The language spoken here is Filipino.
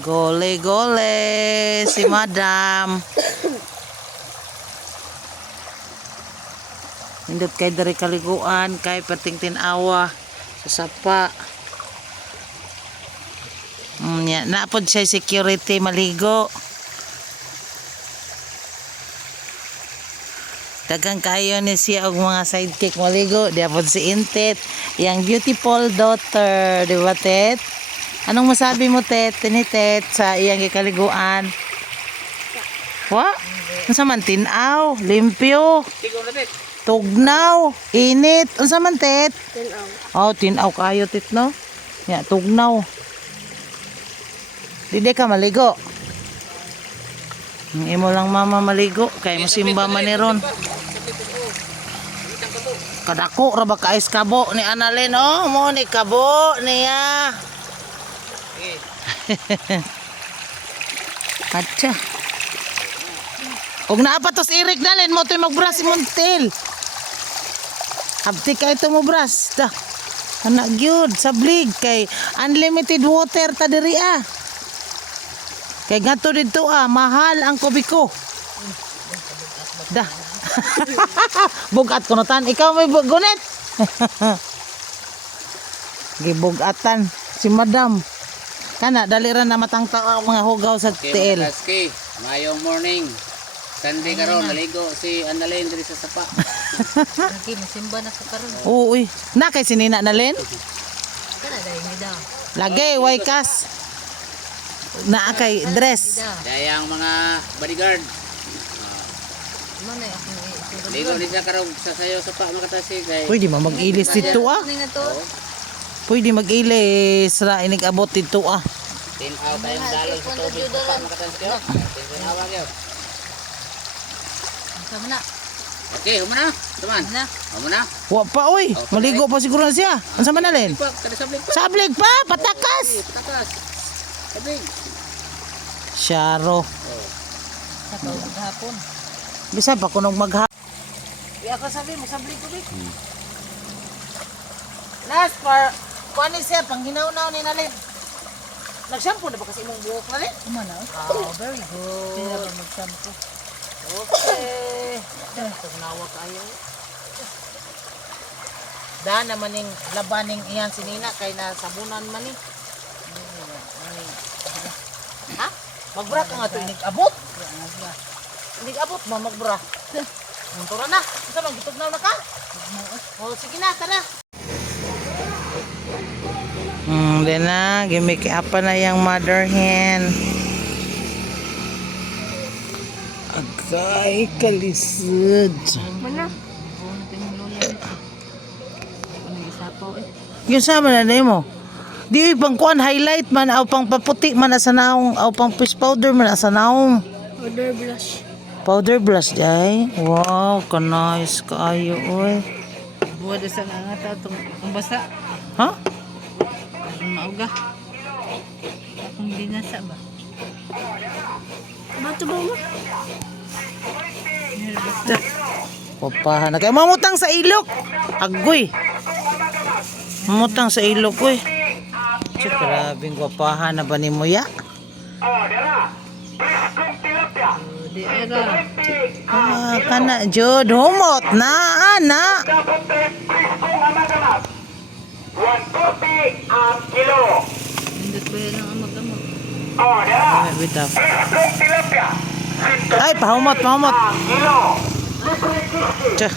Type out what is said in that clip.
Gole-gole si Madam. Hindot kay dari kaliguan kay pating tinawa sa sapa. Napod siya security maligo. Dagang kayo ni siya og mga sidekick maligo. Diapod si Intet, yang beautiful daughter, di ba Tet? Anong masabi mo Tet, tinitet sa iyang gikaliguan? Wa? Unsa man tinaw, limpyo. Tugnaw, init. Unsa man Tet? Tinaw. Oh, tinaw kayo Tet no? Ya, tugnaw. Dide ka maligo. Imo lang mama maligo kay musimba man ni ron. Kadako ra ba ka is kabo ni Annalyn oh, mo ni kabo niya. Acha. Og naa pa tos irik dalin mo toy magbras si Montel. Abti kay to mo bras da. Ana gyud sablig kay unlimited water ta diri ah. Kay gato dito mahal ang kubiko. Dah. Bugat ko tan. Ikaw may gunit. Gibugatan si Madam. Kana dali ra na matangtang ang mga hugaw sa tiil. Okay, mayong morning. Sunday karon naligo si Annalyn diri sa sapa. Lagi masimba na ko karon. Oo, uy. Na kay sinina Annalyn? Kana dai ni daw. Lagi way kas. Na kay dress. Dayang mga bodyguard. Mana ako Ligo din sa karon sa sayo sapa makatasi kay. Pwede ma mag-ilis dito ah. Pwede mag-ilis ra inig abot dito ah. Tinaw tayong dalon sa tubig sapa makatasi. Tinawa gyud. Sama na. Okay, humana. Tuman. Na. Humana. Wa pa oy. Maligo pa siguro na siya. Unsa man Annalyn? Kada sablig pa. Sablig pa, patakas. Takas. Sablig. Syaro. Sa paghapon. Bisa pa kunog magha. Iya ka sabi mo sablig ko big. Last par kuan ni siya panghinaw-naw ni Annalyn. Nag-shampoo na ba kasi imong buhok Annalyn? Mana? Oh, very good. Pila ba mag-shampoo? Okay. Tugnawa kayo. Da naman ning labaning iyan si Nina kay nasabunan man ni. Ha? Magbra ka nga to inig abot. Inig abot mo magbra. Tura na. Unsa man gitugnaw na ka? Oh, sige na, tara. Then na, gimik apa na yung mother hen. Agay kalisod. Mana? Buong ting lola. Ano gisapaw eh. Yung sama na mo. Di pang kuan highlight man aw pang paputi man sa naong aw pang face powder man sa naong. Powder blush. Powder blush jay. Wow, ka-nice kaayo oy. Buwad sa nga tong basa. Ha? Mauga. Akong binasa ba? Bato ba mo? Papahan na kay mamutang sa ilok. Agoy. Mamutang sa ilok oy. Che grabing gwapahan na ba ni mo ya? Di era. Kana jud humot na ana. 150 ang kilo. Hindi ba yan ang amag-amag? Ay, bitaw. Tilapia. Ay, pahumot. Ang kilo. Che.